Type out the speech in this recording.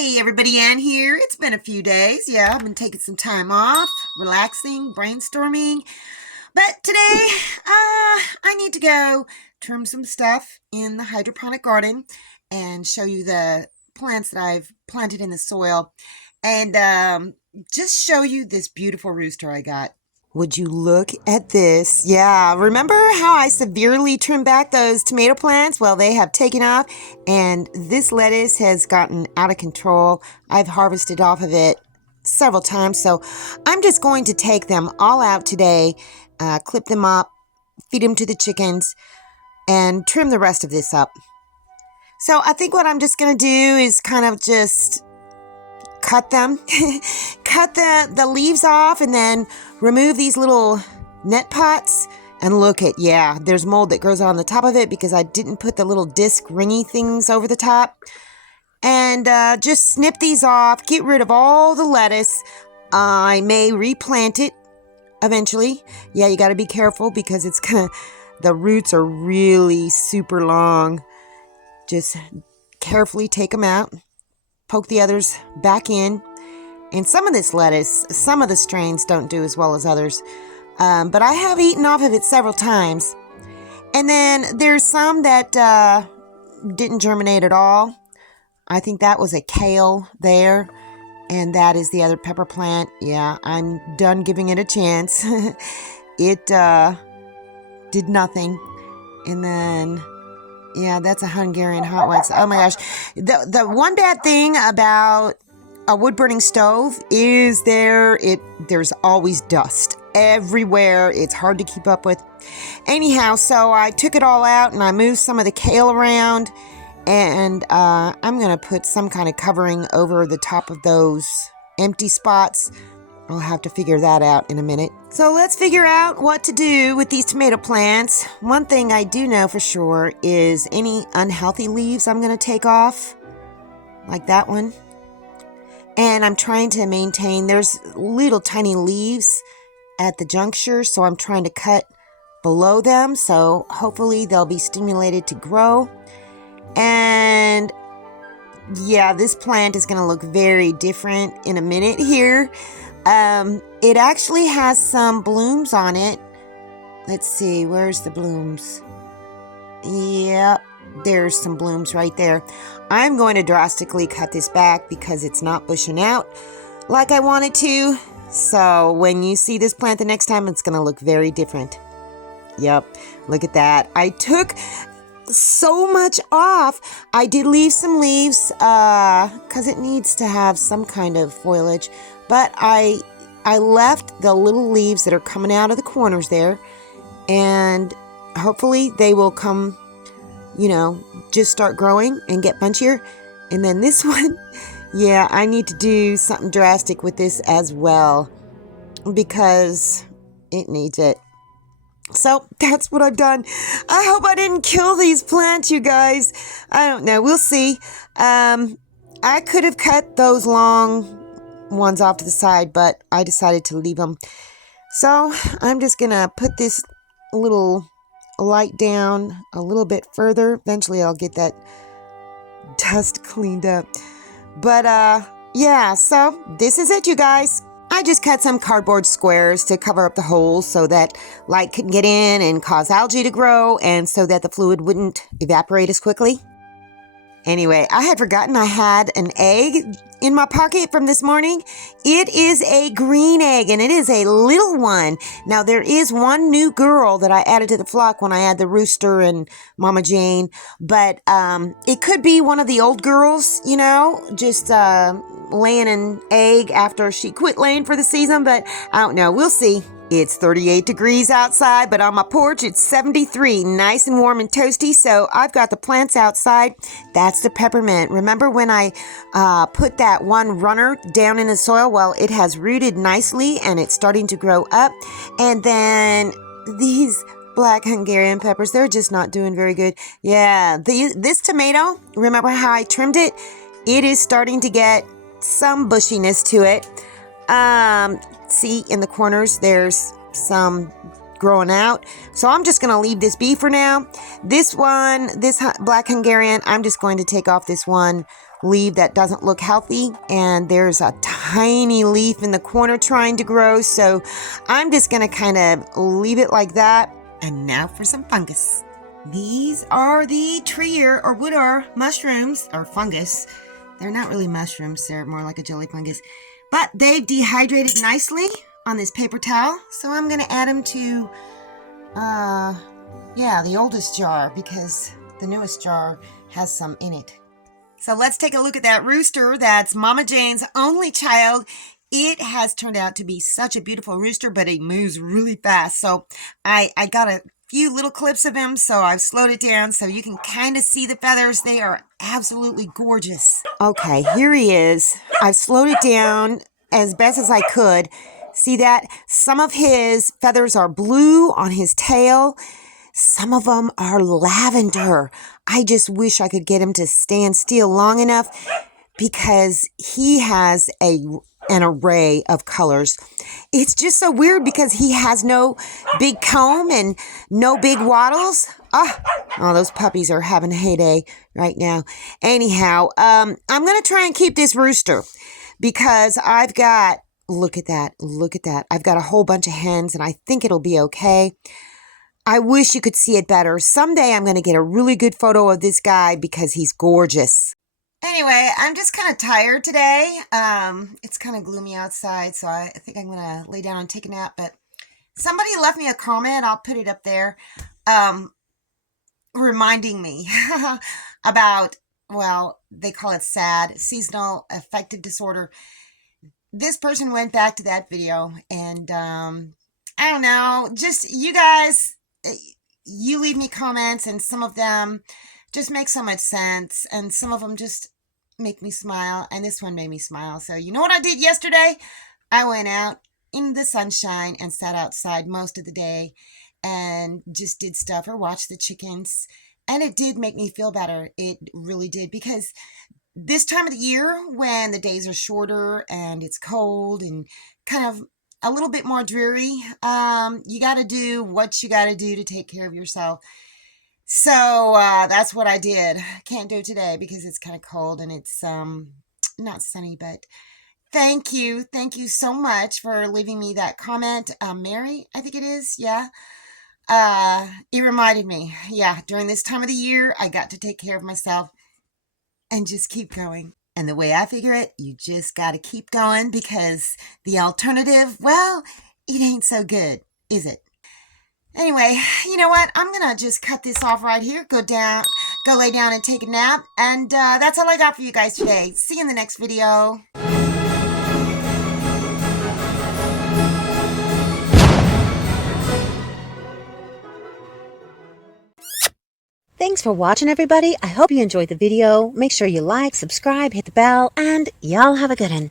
Hey everybody, Ann here. It's been a few days. Yeah, I've been taking some time off, relaxing, brainstorming. But today, I need to go trim some stuff in the hydroponic garden and show you the plants that I've planted in the soil and just show you this beautiful rooster I got. Would you look at this? Yeah, remember how I severely trimmed back those tomato plants? Well, they have taken off, and this lettuce has gotten out of control. I've harvested off of it several times, so I'm just going to take them all out today, clip them up, feed them to the chickens, and trim the rest of this up. So I think what I'm just going to do is kind of just cut them, cut the leaves off, and then remove these little net pots. And look at, yeah, there's mold that grows on the top of it because I didn't put the little disc ringy things over the top. And just snip these off, get rid of all the lettuce. I may replant it eventually. Yeah, you got to be careful because it's the roots are really super long. Just carefully take them out. Poke the others back in. And some of this lettuce, some of the strains don't do as well as others. But I have eaten off of it several times. And then there's some that didn't germinate at all. I think that was a kale there. And that is the other pepper plant. Yeah, I'm done giving it a chance. It did nothing. And then... yeah, that's a Hungarian hot wax. Oh my gosh. The one bad thing about a wood-burning stove is there's always dust everywhere. It's hard to keep up with. Anyhow, so I took it all out and I moved some of the kale around. And I'm going to put some kind of covering over the top of those empty spots. I'll have to figure that out in a minute. So let's figure out what to do with these tomato plants. One thing I do know for sure is any unhealthy leaves I'm going to take off, like that one. And I'm trying to maintain, there's little tiny leaves at the juncture, so I'm trying to cut below them, so hopefully they'll be stimulated to grow. And yeah, this plant is going to look very different in a minute here. It actually has some blooms on it. Let's see, where's the blooms? Yep, there's some blooms right there. I'm going to drastically cut this back because it's not bushing out like I want it to. So when you see this plant the next time, it's going to look very different. Yep, look at that. I took so much off. I did leave some leaves because it needs to have some kind of foliage. But I left the little leaves that are coming out of the corners there, and hopefully they will come, just start growing and get bunchier. And then this one, yeah, I need to do something drastic with this as well because it needs it. So that's what I've done. I hope I didn't kill these plants, you guys. I don't know. We'll see. I could have cut those long ones off to the side, but I decided to leave them. So I'm just gonna put this little light down a little bit further. Eventually I'll get that dust cleaned up. But yeah, so this is it, you guys. I just cut some cardboard squares to cover up the holes so that light couldn't get in and cause algae to grow, and so that the fluid wouldn't evaporate as quickly. Anyway, I had forgotten I had an egg in my pocket from this morning. It is a green egg, and it is a little one. Now, there is one new girl that I added to the flock when I had the Rooster and Mama Jane, but it could be one of the old girls, just laying an egg after she quit laying for the season, but I don't know. We'll see. It's 38 degrees outside, but on my porch it's 73, nice and warm and toasty. So I've got the plants outside. That's the peppermint. Remember when I put that one runner down in the soil? Well, it has rooted nicely and it's starting to grow up. And then these black Hungarian peppers, they're just not doing very good. Yeah, this tomato, remember how I trimmed it? It is starting to get some bushiness to it. See, in the corners, there's some growing out. So I'm just going to leave this be for now. This one, this black Hungarian, I'm just going to take off this one leaf that doesn't look healthy, and there's a tiny leaf in the corner trying to grow, so I'm just going to kind of leave it like that. And now for some fungus. These are the tree or wood mushrooms, or fungus. They're not really mushrooms, they're more like a jelly fungus. But they've dehydrated nicely on this paper towel, so I'm going to add them to, the oldest jar, because the newest jar has some in it. So let's take a look at that rooster. That's Mama Jane's only child. It has turned out to be such a beautiful rooster, but he moves really fast. So I got a few little clips of him, so I've slowed it down so you can kind of see the feathers. They are absolutely gorgeous. Okay, here he is. I've slowed it down as best as I could. See that? Some of his feathers are blue on his tail. Some of them are lavender. I just wish I could get him to stand still long enough, because he has an array of colors. It's just so weird because he has no big comb and no big wattles. Oh, those puppies are having a heyday right now. Anyhow, I'm going to try and keep this rooster because I've got, look at that. I've got a whole bunch of hens and I think it'll be okay. I wish you could see it better. Someday I'm going to get a really good photo of this guy because he's gorgeous. Anyway, I'm just kind of tired today. It's kind of gloomy outside, so I think I'm going to lay down and take a nap. But somebody left me a comment. I'll put it up there, reminding me about, well, they call it S.A.D, seasonal affective disorder. This person went back to that video, and I don't know, just you guys, you leave me comments, and some of them just make so much sense, and some of them just make me smile, and this one made me smile. So you know what I did yesterday? I went out in the sunshine and sat outside most of the day and just did stuff or watched the chickens, and it did make me feel better. It really did, because this time of the year when the days are shorter and it's cold and kind of a little bit more dreary, you got to do what you got to do to take care of yourself. So that's what I did. Can't do it today because it's kind of cold and it's not sunny, but thank you so much for leaving me that comment. Mary, I think it is. Yeah. It reminded me, during this time of the year I got to take care of myself and just keep going. And the way I figure it, you just got to keep going, because the alternative, well, it ain't so good, is it? Anyway, you know what? I'm going to just cut this off right here, go lay down and take a nap. And that's all I got for you guys today. See you in the next video. Thanks for watching, everybody. I hope you enjoyed the video. Make sure you like, subscribe, hit the bell, and y'all have a good one.